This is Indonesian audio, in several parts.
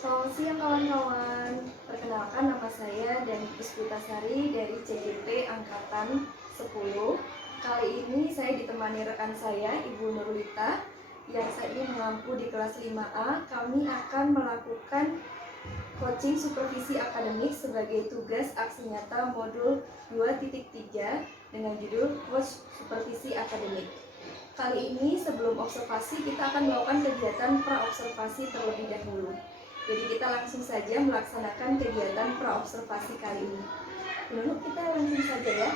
Selamat siang kawan-kawan. Perkenalkan nama saya Dani Puspitasari dari CGP Angkatan 10. Kali ini saya ditemani rekan saya Ibu Nurlita yang saat ini mengampu di kelas 5A. Kami akan melakukan coaching supervisi akademik sebagai tugas aksi nyata modul 2.3 dengan judul Coach Supervisi Akademik. Kali ini sebelum observasi kita akan melakukan kegiatan pra-observasi terlebih dahulu. Jadi kita langsung saja melaksanakan kegiatan pra-observasi kali ini. Bu Nunu, kita langsung saja ya.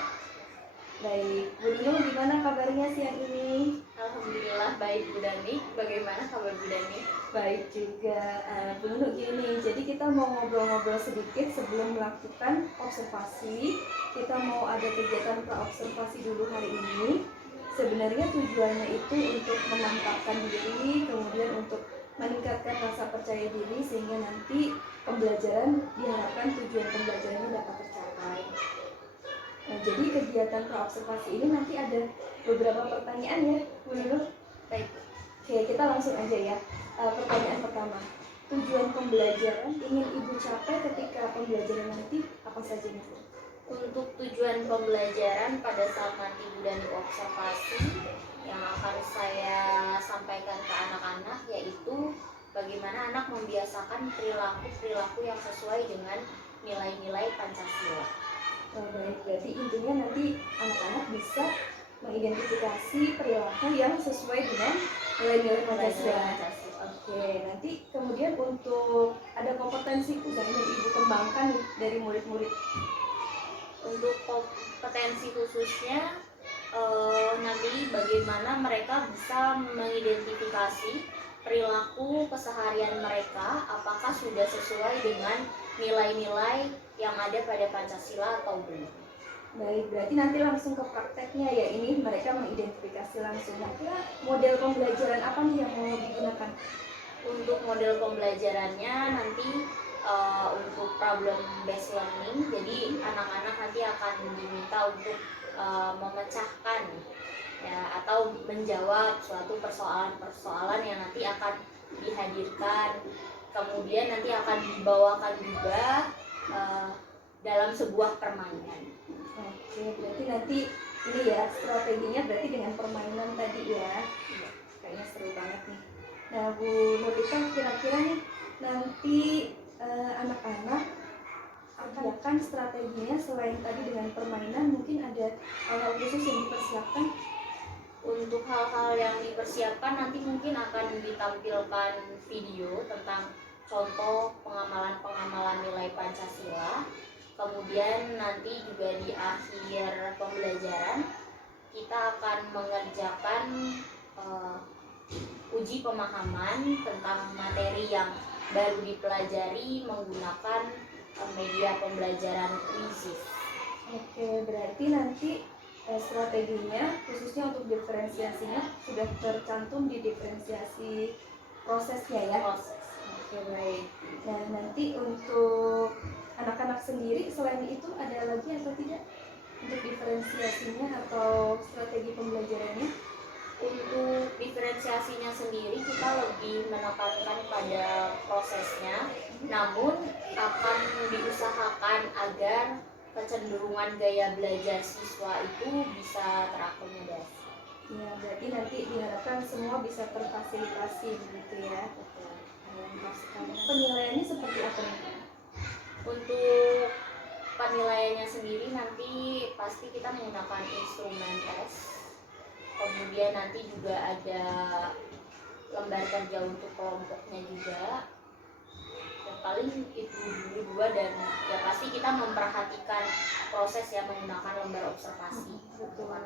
Baik, Bu Nunu, gimana kabarnya siang ini? Alhamdulillah baik Bu Dani. Bagaimana kabar Bu Dani? Baik juga. Bu Nunu, gini, jadi kita mau ngobrol-ngobrol sedikit sebelum melakukan observasi. Kita mau ada kegiatan pra-observasi dulu hari ini. Sebenarnya tujuannya itu untuk memantapkan diri, kemudian untuk meningkatkan rasa percaya diri sehingga nanti pembelajaran diharapkan tujuan pembelajarannya dapat tercapai. Nah, jadi kegiatan pra-observasi ini nanti ada beberapa pertanyaan ya, Bu Nurul. Baik. Oke, kita langsung aja ya. Pertanyaan pertama, tujuan pembelajaran ingin Ibu capai ketika pembelajaran nanti apa saja nih Bu? Untuk tujuan pembelajaran pada saat nanti Bu Dani observasi yang akan saya sampaikan ke anak-anak yaitu bagaimana anak membiasakan perilaku yang sesuai dengan nilai-nilai Pancasila. Baik, berarti intinya nanti anak-anak bisa mengidentifikasi perilaku yang sesuai dengan nilai-nilai Pancasila. Oke, nanti kemudian untuk ada kompetensi yang ingin Ibu kembangkan nih dari murid-murid. Untuk kompetensi khususnya nanti bagaimana mereka bisa mengidentifikasi perilaku keseharian mereka apakah sudah sesuai dengan nilai-nilai yang ada pada Pancasila atau belum. Baik, berarti nanti langsung ke prakteknya ya, ini mereka mengidentifikasi langsung. Nah, kira model pembelajaran apa nih yang mau digunakan? Untuk model pembelajarannya nanti untuk problem based learning, jadi anak-anak nanti akan diminta untuk memecahkan ya atau menjawab suatu persoalan-persoalan yang nanti akan dihadirkan, kemudian nanti akan dibawakan juga dalam sebuah permainan. Oke, berarti nanti ini ya strateginya berarti dengan permainan tadi ya. Kayaknya seru banget nih. Nah, Bu Nurita, kira-kira nih nanti anak-anak akan strateginya selain tadi dengan permainan, mungkin ada hal-hal khusus yang dipersiapkan? Untuk hal-hal yang dipersiapkan nanti mungkin akan ditampilkan video tentang contoh pengamalan nilai Pancasila. Kemudian nanti juga di akhir pembelajaran kita akan mengerjakan uji pemahaman tentang materi yang baru dipelajari menggunakan media pembelajaran Quizizz. Oke, berarti nanti strateginya khususnya untuk diferensiasinya sudah tercantum di diferensiasi prosesnya ya? Proses. Oke, baik. Nah, nanti untuk anak-anak sendiri selain itu ada lagi atau tidak untuk diferensiasinya atau strategi pembelajarannya? Untuk diferensiasinya sendiri kita lebih menekankan pada prosesnya, namun akan diusahakan agar kecenderungan gaya belajar siswa itu bisa terakomodasi. Ya, berarti nanti diharapkan semua bisa terfasilitasi begitu ya. Mantap sekali. Penilaiannya seperti apa nih? Untuk penilaiannya sendiri nanti pasti kita menggunakan instrumen tes. Kemudian nanti juga ada lembar kerja untuk kelompoknya juga. Yang paling itu dua dan ya pasti kita memperhatikan proses yang menggunakan lembar observasi. Betul.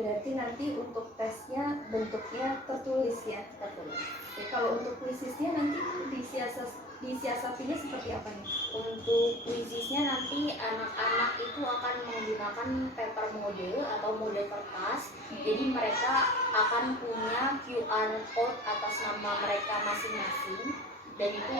Berarti nanti untuk tesnya bentuknya tertulis ya? Tertulis. Oke, kalau untuk Quizizznya nanti disiasatinya seperti apa nih? Untuk Quizizznya nanti anak-anak itu akan menggunakan paper mode atau mode kertas. Jadi mereka akan punya QR code atas nama mereka masing-masing dan itu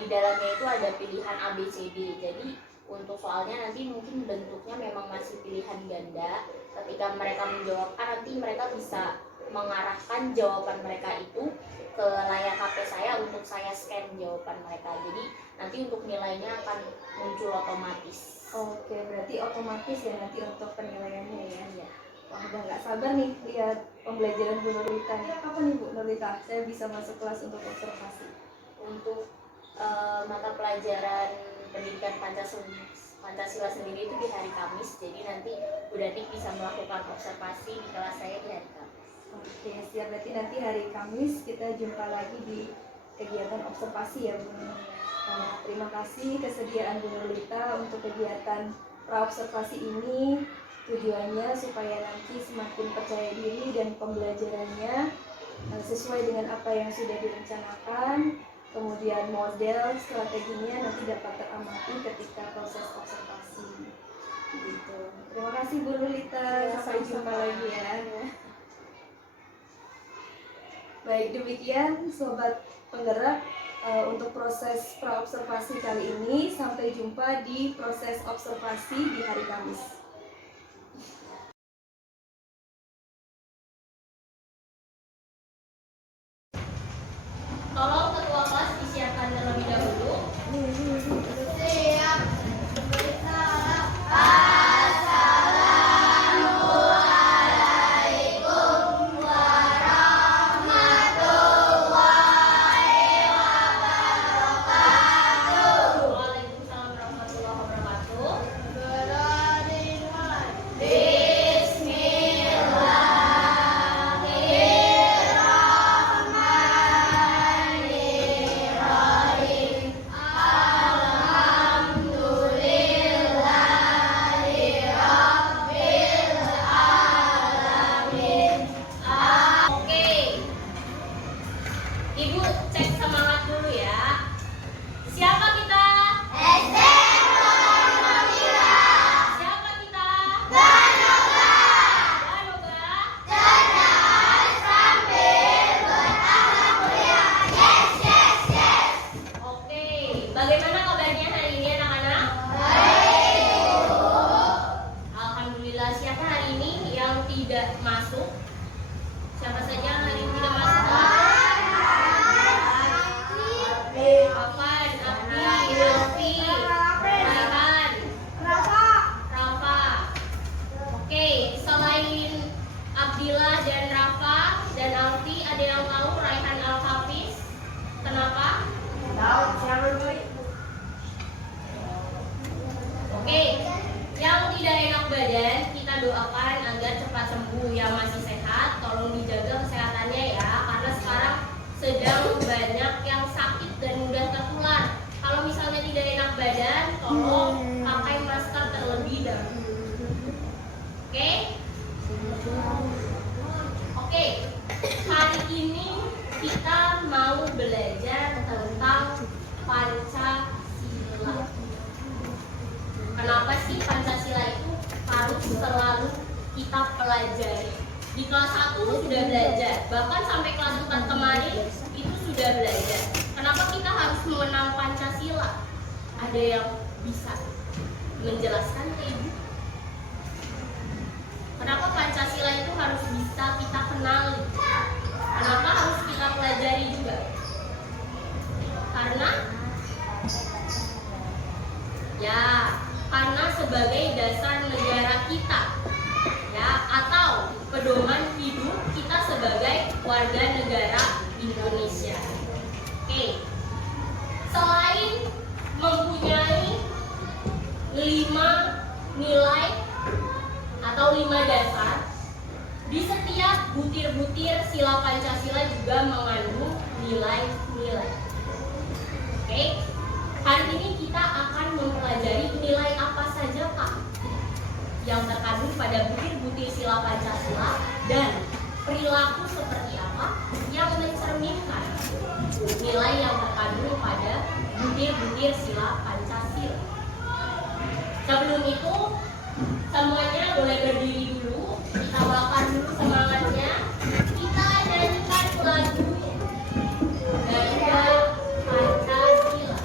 di dalamnya itu ada pilihan ABCD. Jadi untuk soalnya nanti mungkin bentuknya memang masih pilihan ganda. Ketika mereka menjawab A nanti mereka bisa mengarahkan jawaban mereka itu ke layar HP saya untuk saya scan jawaban mereka. Jadi nanti untuk nilainya akan muncul otomatis. Oke, berarti otomatis ya nanti untuk penilaiannya ya. Iya. Wah, udah nggak sabar nih lihat pembelajaran Bu Nurlita nih. Kapan nih Bu Nurlita saya bisa masuk kelas untuk observasi? Untuk mata pelajaran pendidikan Pancasila sendiri itu di hari Kamis. Jadi nanti Bu Danik bisa melakukan observasi di kelas saya di hari Kamis. Oke, siap. Berarti nanti hari Kamis kita jumpa lagi di kegiatan observasi ya Bu. Terima kasih kesediaan Bu Nurlita untuk kegiatan praobservasi ini. Tujuannya supaya nanti semakin percaya diri dan pembelajarannya sesuai dengan apa yang sudah direncanakan. Kemudian model strateginya nanti dapat teramati ketika proses observasi. Gitu. Terima kasih Bu Nurlita. Sampai jumpa lagi ya. Baik, demikian Sobat Penggerak untuk proses praobservasi kali ini. Sampai jumpa di proses observasi di hari Kamis. Tolong ketua kelas disiapkan terlebih dahulu. Siap. Waalaikumsalam warahmatullahi wabarakatuh. Oke. Ibu cek semangat dulu ya. Siapa kita? Siapa kita? Ganoga. Oke, bagaimana kabarnya hari ini anak-anak? Alhamdulillah. Siapa hari ini yang tidak masuk? Siapa saja yang hari ini tidak masuk? Afan, Abdi, Elvi, Raihan, Rafa. Oke, selain Abdillah dan Rafa dan Alfi, ada yang tahu Raihan Al-Hafiz? Kenapa? Oke, yang tidak enak badan kita doakan agar cepat sembuh. Yang masih sehat tolong dijaga kesehatannya ya, karena sekarang sedang banyak yang sakit dan mudah tertular. Kalau misalnya tidak enak badan, tolong pakai masker terlebih dahulu. Oke? Oke, hari ini kita mau belajar tentang Pancasila. Kenapa sih Pancasila itu harus selalu kita pelajari? Di kelas 1 sudah belajar, bahkan sampai kelas 4 kemarin itu sudah belajar. Kenapa kita harus mengenal Pancasila? Ada yang bisa menjelaskan ke Ibu? Kenapa Pancasila itu harus bisa kita kenali? Kenapa harus kita pelajari juga? Karena sebagai dasar negara kita, ya, atau pedoman hidup kita sebagai warga negara Indonesia. Oke, selain mempunyai 5 nilai atau 5 dasar, di setiap butir-butir sila Pancasila juga mengandung nilai-nilai. Oke, hari ini kita akan mempelajari nilai apa saja Kak yang terkandung pada butir-butir sila Pancasila dan perilaku seperti apa yang mencerminkan nilai yang terkandung pada butir-butir sila Pancasila. Sebelum itu, semuanya boleh berdiri dulu, kita bakar dulu semangatnya, kita nyanyikan lagu Garuda Pancasila.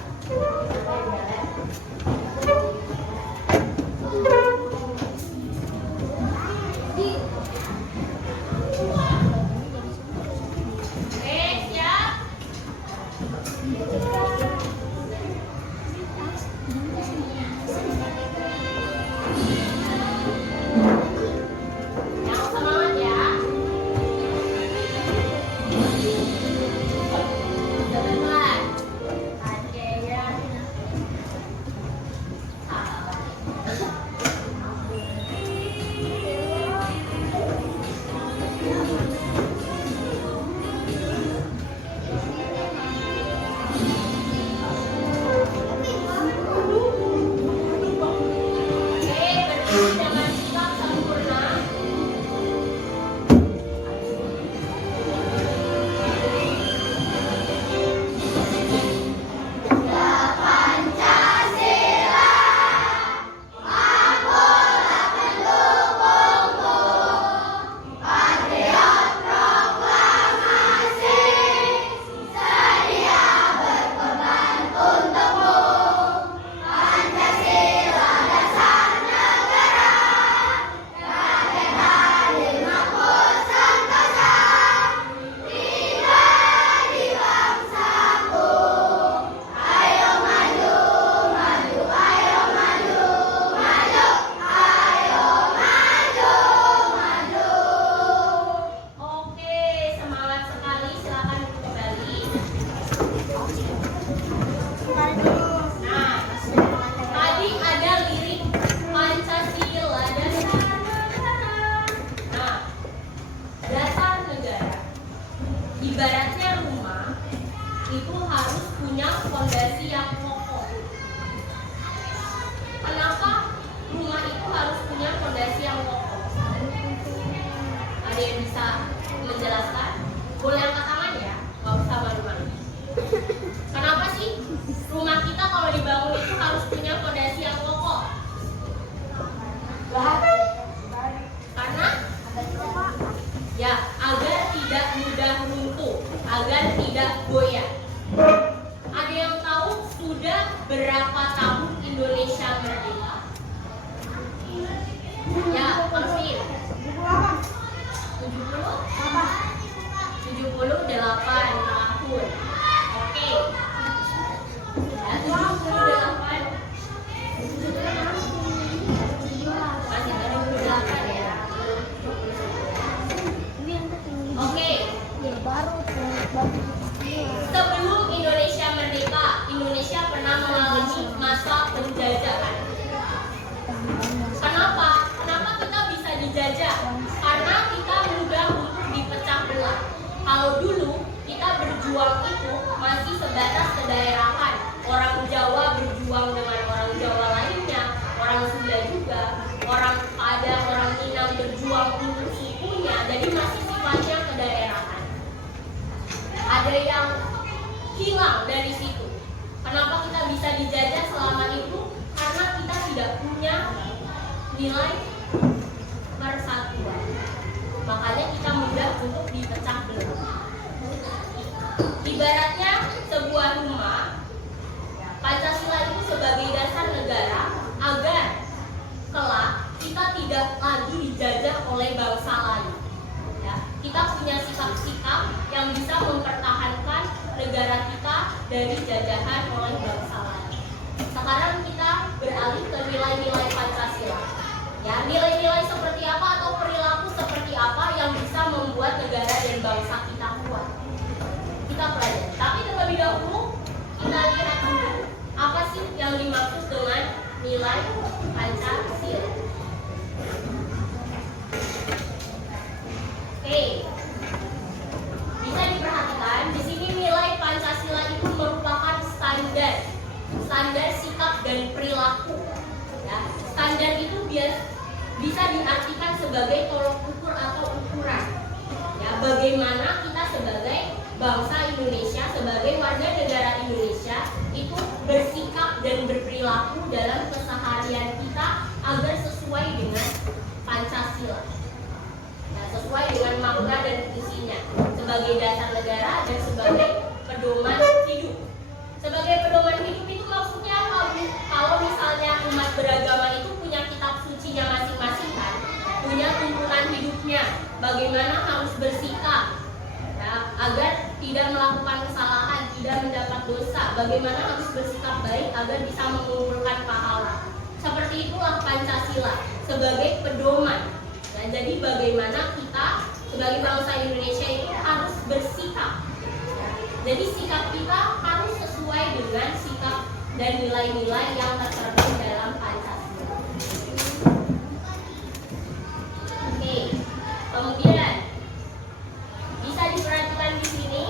berapa tahun Indonesia merdeka? Ya, Alvin. 78 tahun. Oke. Ya, 78. Masih 78 ya. Oke. Sebelum Indonesia merdeka, Indonesia pernah mengalami masa penjajahan. Kenapa? Kenapa kita bisa dijajah? Karena kita mudah untuk dipecah belah. Kalau dulu kita berjuang itu masih sebatas kedaerahan. Orang Jawa berjuang dengan orang Jawa lainnya, orang Sunda juga, orang Padang, orang Minang berjuang untuk sukunya. Jadi masih sifatnya kedaerahan. Ada yang hilang dari situ. Kenapa kita bisa dijajah selama itu? Karena kita tidak punya nilai persatuan. Makanya kita mudah untuk dipecah belah. Ibaratnya sebuah rumah, Pancasila itu sebagai dasar negara agar kelak kita tidak lagi dijajah oleh bangsa lain. Ya, kita punya sikap-sikap yang bisa mempertahankan negara kita dari jajahan oleh bangsa lain. Sekarang kita beralih ke nilai-nilai Pancasila. Ya, nilai-nilai seperti apa atau perilaku seperti apa yang bisa membuat negara dan bangsa kita kuat. Kita pelajari. Tapi terlebih dahulu kita lihat dulu apa sih yang dimaksud dengan nilai Pancasila. Oke. Bisa diperhatikan di sini nilai Pancasila itu merupakan standar sikap dan perilaku. Ya, standar itu bisa diartikan sebagai tolok ukur atau ukuran. Ya, bagaimana kita sebagai bangsa Indonesia, sebagai warga negara Indonesia itu bersikap dan berperilaku dalam keseharian kita agar sesuai dengan Pancasila. Ya, sesuai dengan makna dan isinya sebagai dasar negara dan sebagai pedoman hidup. Sebagai pedoman hidup itu maksudnya apa, Bu? Kalau misalnya umat beragama itu punya kitab sucinya masing-masing kan, punya tuntunan hidupnya, bagaimana harus bersikap, ya, agar tidak melakukan kesalahan, tidak mendapat dosa, bagaimana harus bersikap baik agar bisa mengumpulkan pahala. Seperti itulah Pancasila sebagai pedoman. Nah, jadi bagaimana kita sebagai bangsa Indonesia itu harus bersikap. Jadi sikap kita harus sesuai dengan sikap dan nilai-nilai yang tercermin dalam Pancasila. Oke, kemudian bisa diperhatikan di sini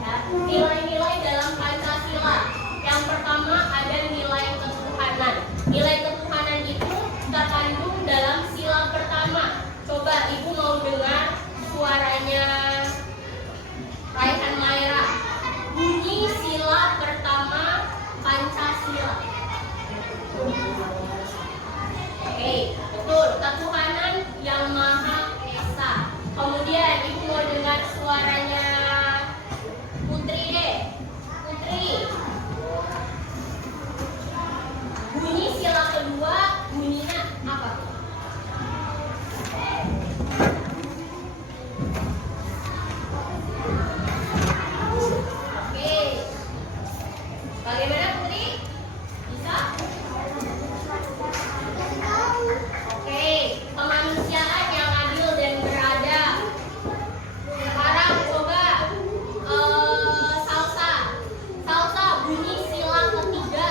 ya, nilai-nilai dalam Pancasila. Yang pertama ada nilai ketuhanan. Nilai ketuhanan itu terkandung dalam sila pertama. Coba Ibu mau dengar suaranya Raihan Maira. Bunyi sila pertama Pancasila. Oke, betul. Ketuhanan yang Maha Esa. Kemudian Ibu mau dengar suaranya Putri deh. Putri. Bunyi sila kedua bunyinya apa? Oke. Bagaimana Putri? Bisa? Oke, kemanusiaan yang adil dan beradab. Sekarang coba salsa. Salsa bunyi sila ketiga.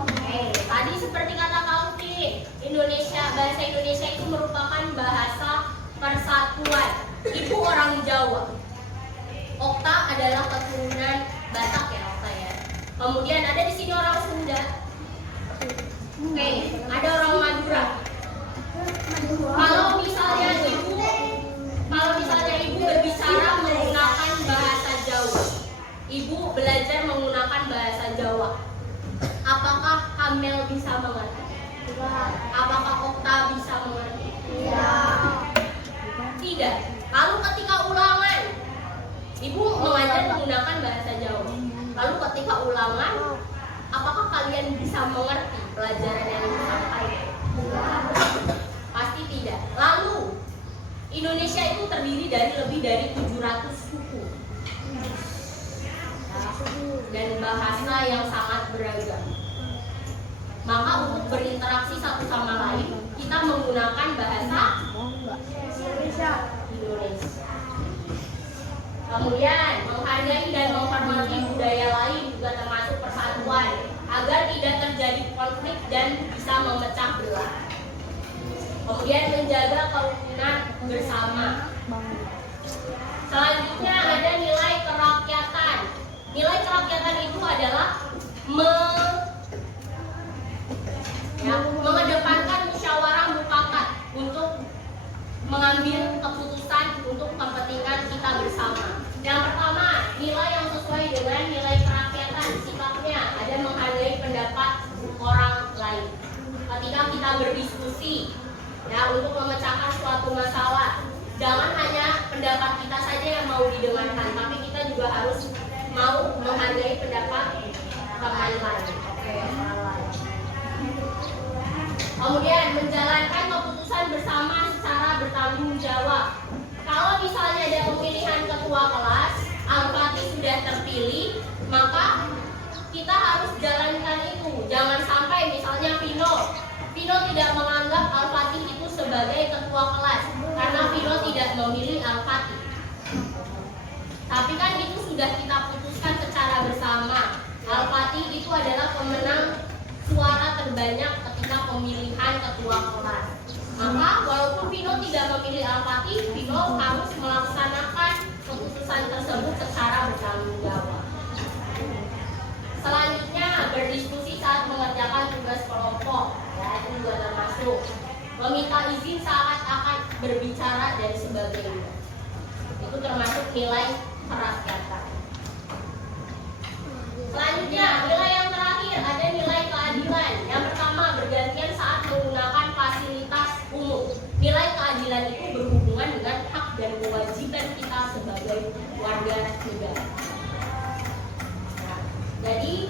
Oke, tadi seperti kata Kauti, bahasa Indonesia itu merupakan bahasa persatuan. Ibu orang Jawa. Okta adalah keturunan Batak ya, Okta ya. Kemudian ada di sini orang Sunda. Oke, ada orang Madura. Kalau misalnya ibu berbicara menggunakan bahasa Jawa, ibu belajar menggunakan bahasa Jawa, apakah Amel bisa mengerti? Apakah Okta bisa mengerti? Tidak. Lalu ketika ulangan, Ibu mengajar menggunakan bahasa Jawa. Lalu ketika ulangan, apakah kalian bisa mengerti pelajaran yang disampaikan? Pasti tidak. Lalu Indonesia itu terdiri dari lebih dari 700 suku dan bahasa yang sangat beragam. Maka untuk berinteraksi satu sama lain, kita menggunakan bahasa Indonesia. Kemudian menghargai dan menghormati budaya lain juga termasuk persatuan agar tidak terjadi konflik dan bisa memecah belah. Kemudian menjaga kerukunan bersama. Selanjutnya ada nilai kerakyatan. Nilai kerakyatan itu adalah mengedepankan musyawarah mufakat untuk mengambil keputusan untuk kepentingan kita bersama. Yang pertama, nilai yang sesuai dengan nilai kerakyatan. Sikapnya ada menghargai pendapat orang lain. Ketika kita berdiskusi, ya, untuk memecahkan suatu masalah, jangan hanya pendapat kita saja yang mau didengarkan, tapi kita juga harus mau menghargai pendapat teman lain. Kemudian menjalankan keputusan bersama secara bertanggung jawab. Kalau misalnya ada pemilihan ketua kelas, Al-Fatih sudah terpilih, maka kita harus jalankan itu. Jangan sampai misalnya Vino tidak menganggap Al-Fatih itu sebagai ketua kelas karena Vino tidak memilih Al-Fatih. Tapi kan itu sudah kita putuskan secara bersama. Al-Fatih itu adalah pemenang suara terbanyak ketika pemilihan ketua kelas. Maka walaupun Vino tidak memilih Al-Fatih, Vino harus melaksanakan keputusan tersebut secara bertanggung jawab. Selanjutnya berdiskusi saat mengerjakan tugas kelompok, ya, itu juga termasuk meminta izin saat akan berbicara dan sebagainya. Itu termasuk nilai kerakyatan. Selanjutnya nilai yang terakhir ada nilai keadilan. Yang pertama bergantian saat menggunakan fasilitas umum. Nilai keadilan itu berhubungan dengan hak dan kewajiban kita sebagai warga negara. Jadi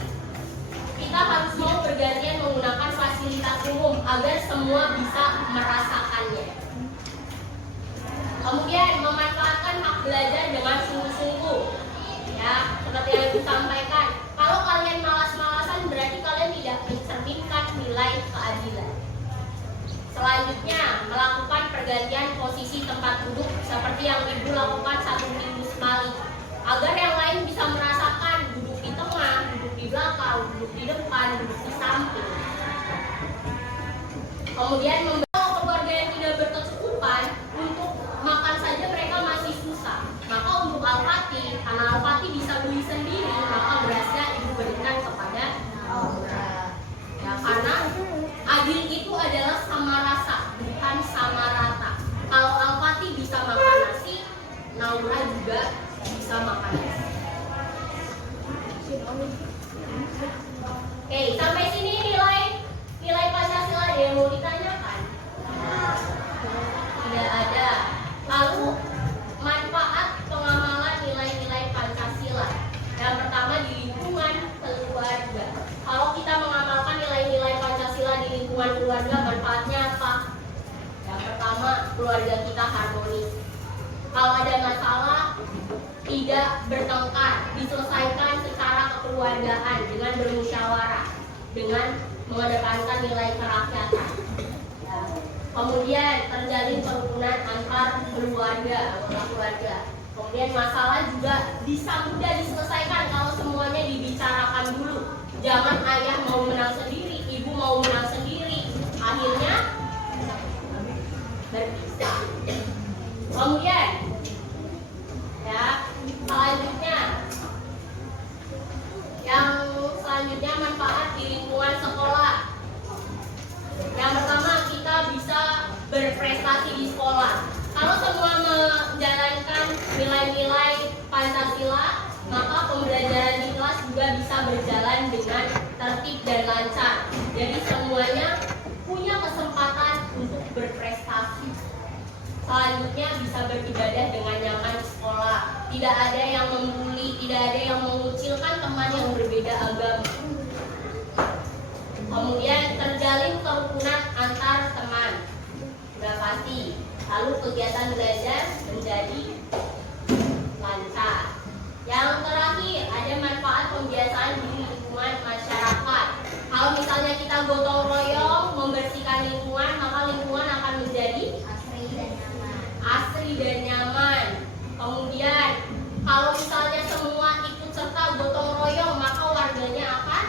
kita harus mau bergantian menggunakan fasilitas umum agar semua bisa merasakannya. Kemudian memanfaatkan hak belajar dengan sungguh-sungguh. Ya, seperti yang disampaikan. Kalau kalian malas-malasan berarti kalian tidak mencerminkan nilai keadilan. Selanjutnya melakukan pergantian posisi tempat duduk seperti yang Ibu lakukan 1 minggu sekali, agar yang lain bisa merasakan duduk di tengah, duduk di belakang, duduk di depan, duduk di samping. Kemudian membawa keluarga yang tidak berkecukupan untuk makan saja mereka masih susah. Maka untuk Al-Fatih, karena Al-Fatih bisa beli sendiri, maka berasnya Ibu berikan kepada Naura. Ya, karena adil itu adalah sama rasa, bukan sama rata. Kalau Al-Fatih bisa makan nasi, Naura juga bisa makan nasi. Oke, sampai sini nilai Pancasila ada yang mau ditanyakan? Tidak ada. Lalu manfaat pengamalan nilai-nilai Pancasila. Yang pertama di lingkungan keluarga. Kalau kita mengamalkan nilai-nilai Pancasila di lingkungan keluarga, manfaatnya apa? Yang pertama, keluarga kita harmonis. Kalau ada masalah, tidak bertengkar, diselesaikan secara kekeluargaan dengan bermusyawarah, dengan mengedepankan nilai kerakyatan. Kemudian terjalin kerukunan antar anggota keluarga. Kemudian masalah juga bisa mudah diselesaikan kalau semuanya dibicarakan dulu. Jangan ayah mau menang sendiri, ibu mau menang sendiri, akhirnya berpisah. Kemudian ya, selanjutnya manfaat di lingkungan sekolah. Yang pertama, kita bisa berprestasi di sekolah. Kalau semua menjalankan nilai-nilai Pancasila, maka pembelajaran di kelas juga bisa berjalan dengan tertib dan lancar. Jadi semuanya punya kesempatan untuk berprestasi. Selanjutnya bisa beribadah dengan nyaman di sekolah. Tidak ada yang membuli, tidak ada yang mengucilkan teman yang berbeda agama. Kemudian terjalin kerukunan antar teman. Sudah pasti. Lalu kegiatan belajar menjadi lancar. Yang terakhir, ada manfaat pembiasaan di lingkungan masyarakat. Kalau misalnya kita gotong royong membersihkan lingkungan, maka lingkungan akan menjadi asri dan nyaman. Kemudian kalau misalnya semua ikut serta gotong royong, maka warganya akan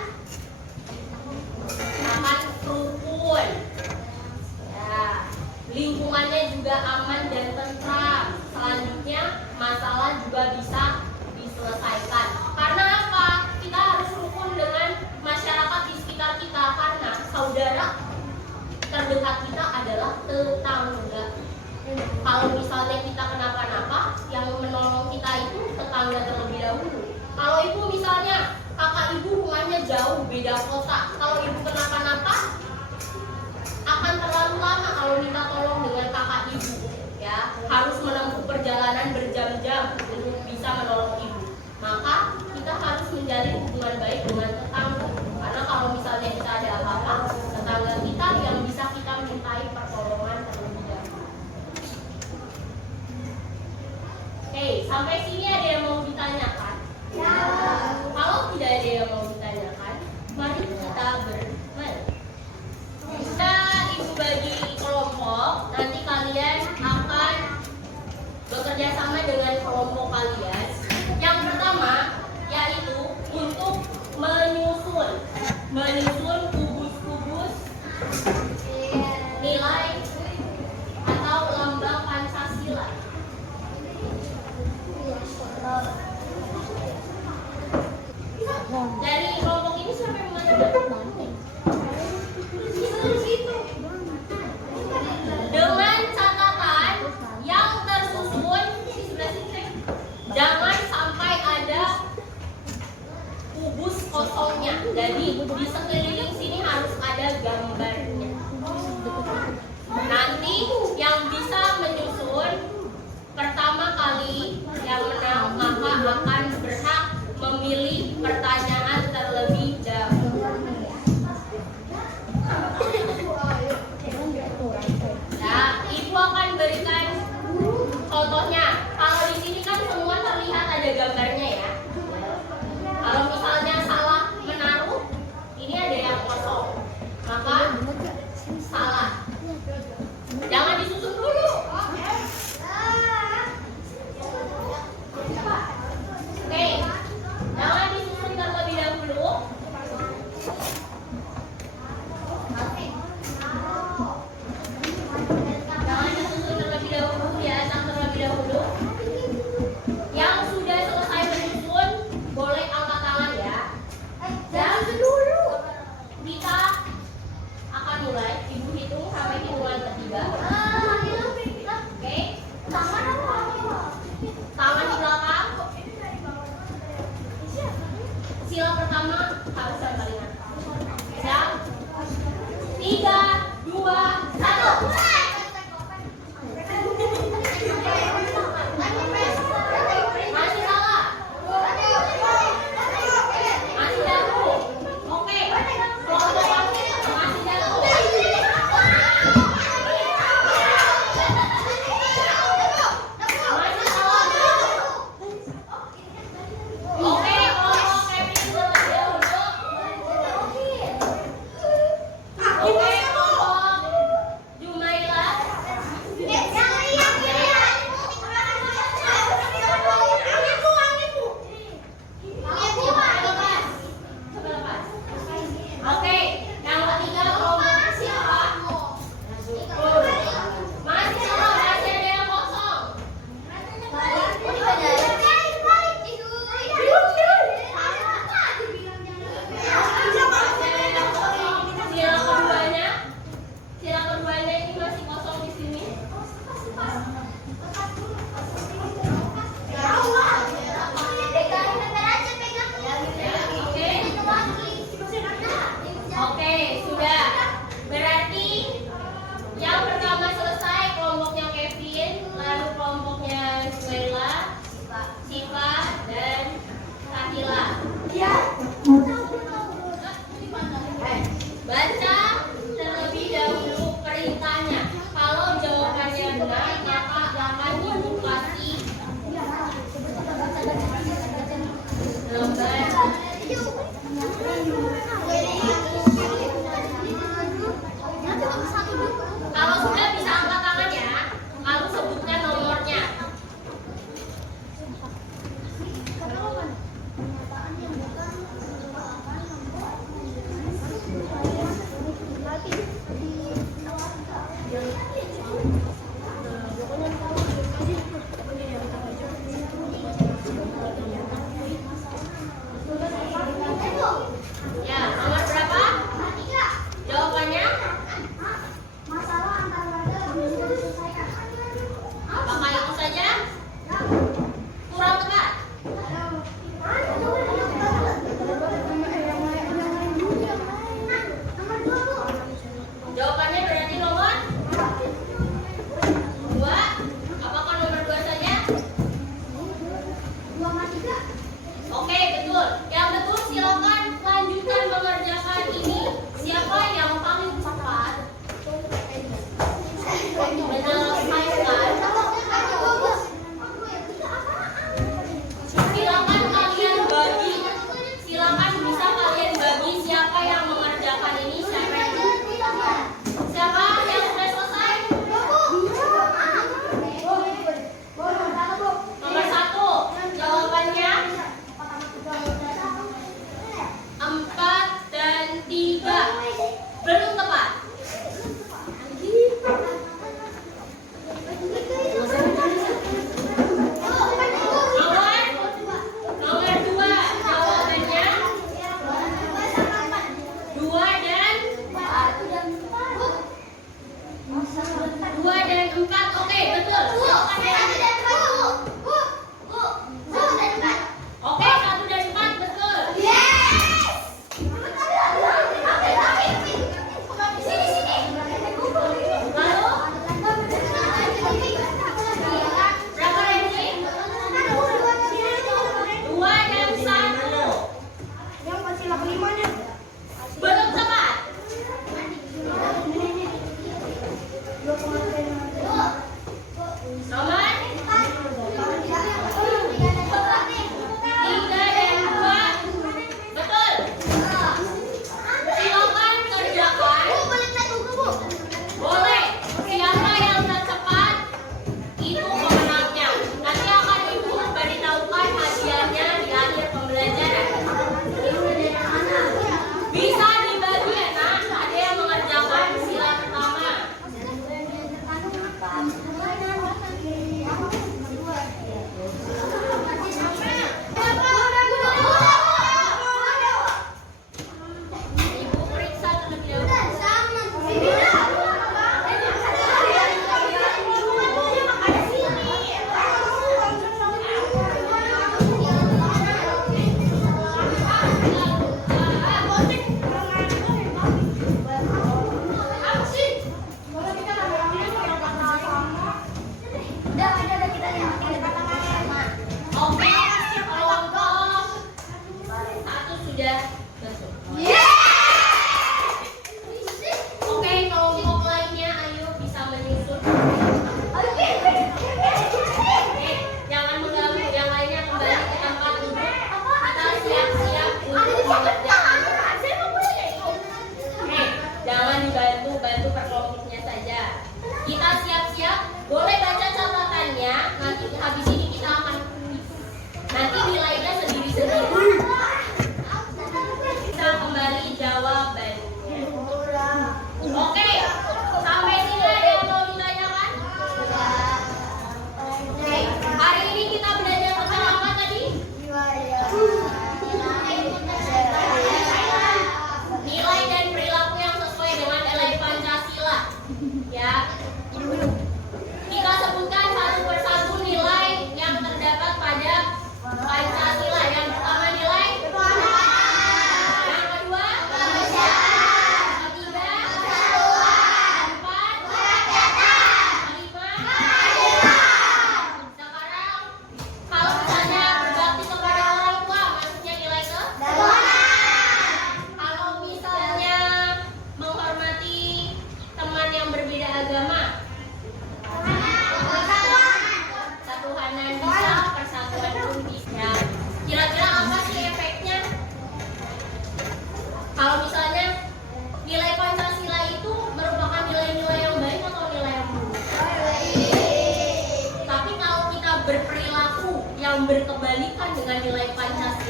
rukun. Ya, lingkungannya juga aman dan tentram. Selanjutnya masalah juga bisa diselesaikan. Karena apa? Kita harus rukun dengan masyarakat di sekitar kita, karena saudara terdekat kita adalah tetangga. Kalau misalnya kita kenapa-napa, yang menolong kita itu tetangga terlebih dahulu. Kalau ibu misalnya kakak ibu rumahnya jauh, beda kota, kalau ibu kenapa-napa akan terlalu lama kalau minta tolong dengan kakak ibu, ya harus menempuh perjalanan berjam-jam untuk bisa menolong ibu. Maka kita harus menjalin hubungan baik dengan tetangga, karena kalau misalnya kita ada apa-apa, tetangga kita yang bisa kita mintai pertolongan terlebih dahulu. Oke, sampai sini ada yang mau ditanyakan? Ya. Kalau tidak ada yang mau ditanyakan, mari kita bermain. Kita ibu bagi kelompok, nanti kalian akan bekerja sama dengan kelompok kalian. Yang pertama yaitu untuk menyusun kubus-kubus nilai atau lambang Pancasila. Dari kelompok ini siapa yang mengajar? Dengan catatan yang tersusun di sebelah sini, jangan sampai ada kubus kosongnya. Jadi di sekeliling sini harus ada gambarnya. Nanti yang bisa menyusun pertama kali yang menang maka akan berhak memilih pertanyaan terlebih dahulu. Nah, ibu akan berikan contohnya. Kalau di sini kan semua terlihat ada gambarnya ya. Kalau misalnya salah menaruh, ini ada yang kosong, maka salah. Jangan disusun dulu. Oke, jangan disusun terlebih dahulu. Jangan disusun terlebih dahulu, diacak terlebih dahulu. Yang sudah selesai menyusun, boleh angkat tangan ya. Dan dulu kita akan mulai. Ibu hitung sampai hitungan ketiga. Oke, tangan di belakang. Sila pertama harus yang paling atas. Siap? 3, 2, 1. Masih salah? Masih jatuh? Oke. Kelompok kami masih jatuh. Masih salah? Oke, kelompok Kevin terlebih dahulu.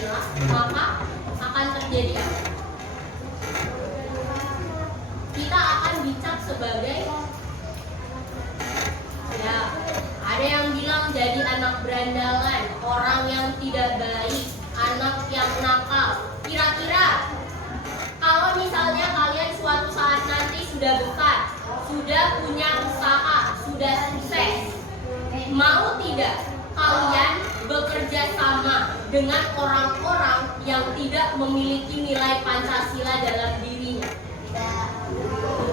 Pancasila, maka akan terjadi apa? Kita akan dicap sebagai, ya, ada yang bilang jadi anak berandalan, orang yang tidak baik, anak yang nakal. Kira-kira kalau misalnya kalian suatu saat nanti sudah besar, sudah punya usaha, sudah sukses, mau tidak kalian bekerja sama dengan orang-orang yang tidak memiliki nilai Pancasila dalam dirinya?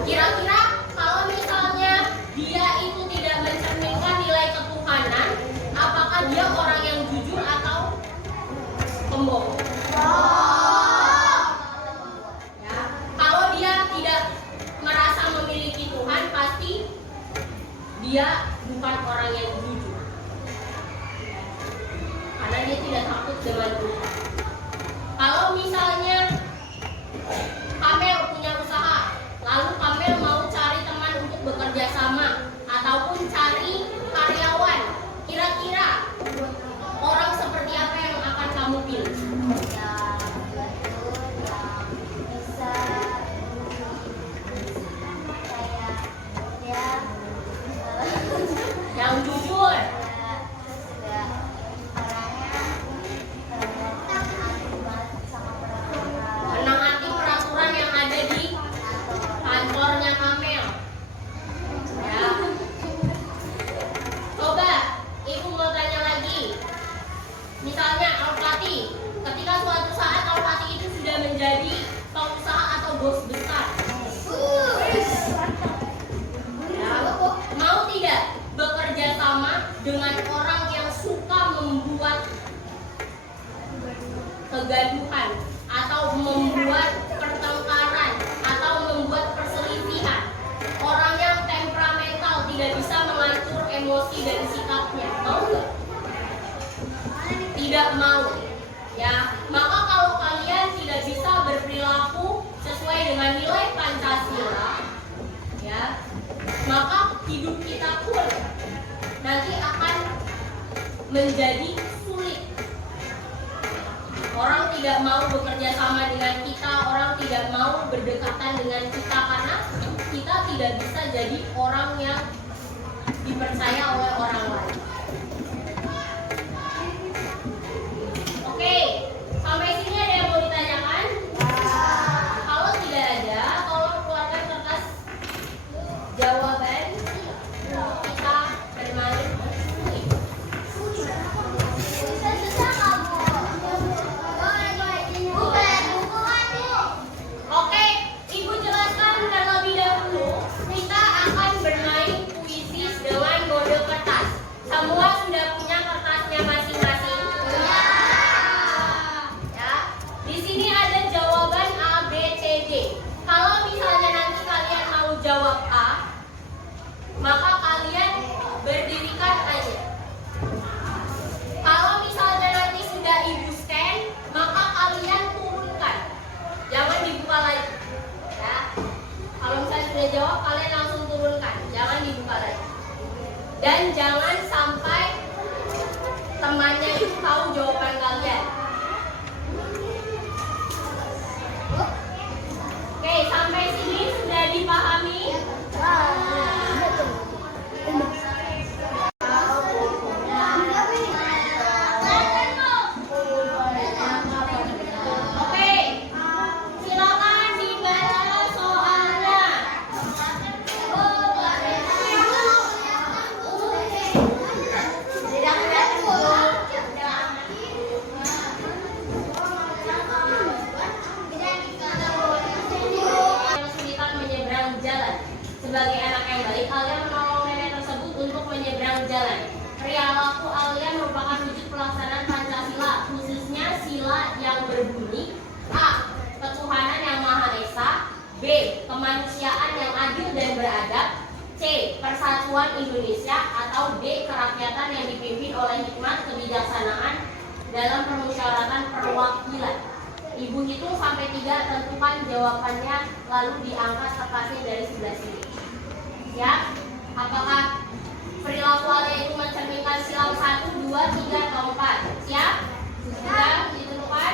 Kira-kira kalau misalnya dia itu tidak mencerminkan nilai ketuhanan, apakah dia orang yang jujur atau pembohong? Ya, kalau dia tidak merasa memiliki Tuhan, pasti dia bukan orang yang jujur, karena dia tidak takut dengan Tuhan. Kalau misalnya Kamel punya usaha, lalu Kamel mau cari teman untuk bekerja sama ataupun cari karyawan, kira-kira orang seperti apa yang akan kamu pilih? Yang jujur. Menaati peraturan yang ada di kantornya Kamel. Ya. Coba, Ibu mau tanya lagi. Misalnya Alfati, ketika suatu saat Alfati itu sudah menjadi pengusaha atau bos besar, ya, mau tidak bekerja sama dengan orang yang suka membuat kegaduhan atau membuat pertengkaran atau membuat perselisihan, orang yang temperamental, tidak bisa mengatur emosi dan sikapnya? Mau nggak? Tidak mau, ya. Maka kalau kalian tidak bisa berperilaku sesuai dengan nilai Pancasila, ya, maka hidup kita pun nanti akan menjadi sulit. Orang tidak mau bekerja sama dengan kita, orang tidak mau berdekatan dengan kita karena kita tidak bisa jadi orang yang dipercaya oleh orang lain. Oke, sampai sini ada yang mau ditanyakan? Kalau tidak ada, tolong keluarkan kertas jawaban. Kita bermain. Oke, Ibu jelaskan terlebih dahulu. Kita akan bermain puisi dengan mode kertas. Semua sudah punya kertasnya masing-masing? Ya. Di sini ada jawaban A, B, C, D. Kalau misalnya nanti kalian mau jawab A, maka kalian berdirikan aja. Kalau misalnya nanti sudah Ibu scan, maka kalian turunkan. Jangan dibuka lagi. Ya. Kalau misalnya sudah jawab, kalian langsung turunkan. Jangan dibuka lagi. Dan jangan sampai temannya itu tahu jawaban kalian. Oke, sampai sini sudah dipahami? Oke, silakan dibaca soalnya. Kesulitan menyeberang jalan. Sebagai anak yang baik, Alia menolong nenek tersebut untuk menyeberang jalan. Perilaku Alia merupakan wujud pelaksanaan Pancasila, khususnya sila yang berbunyi A. Ketuhanan yang Maha Esa, B. Kemanusiaan yang adil dan beradab, C. Persatuan Indonesia, atau D. Kerakyatan yang dipimpin oleh hikmat kebijaksanaan dalam permusyawaratan perwakilan. Ibu hitung sampai 3, tentukan jawabannya, lalu diangkat kertasnya dari sebelah sini. Siap? Apakah perilaku Alia itu mencerminkan sila 1, 2, 3, atau 4? Siap? Sudah ditentukan?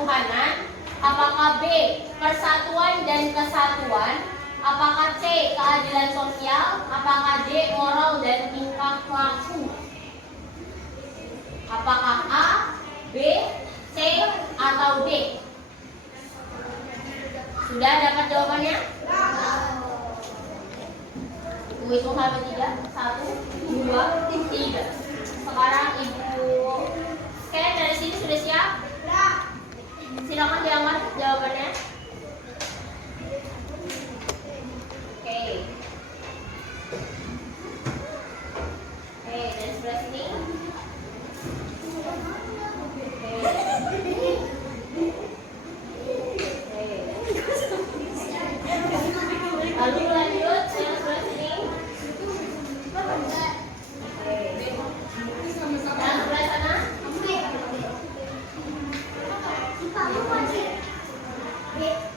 ketuhanan? Apakah B. persatuan dan kesatuan? Apakah C. keadilan sosial? Apakah D. moral dan tingkah laku? Apakah A, B, C, atau D? Sudah dapat jawabannya? Ibu hitung sampai 3. 1, 2, 3. Sekarang Ibu scan dari sini sudah siap? Silakan diangkat jawabannya. Oke. Oke, dari sebelah sini. Lalu lanjut yang sebelah sini. Yang sebelah sana. B.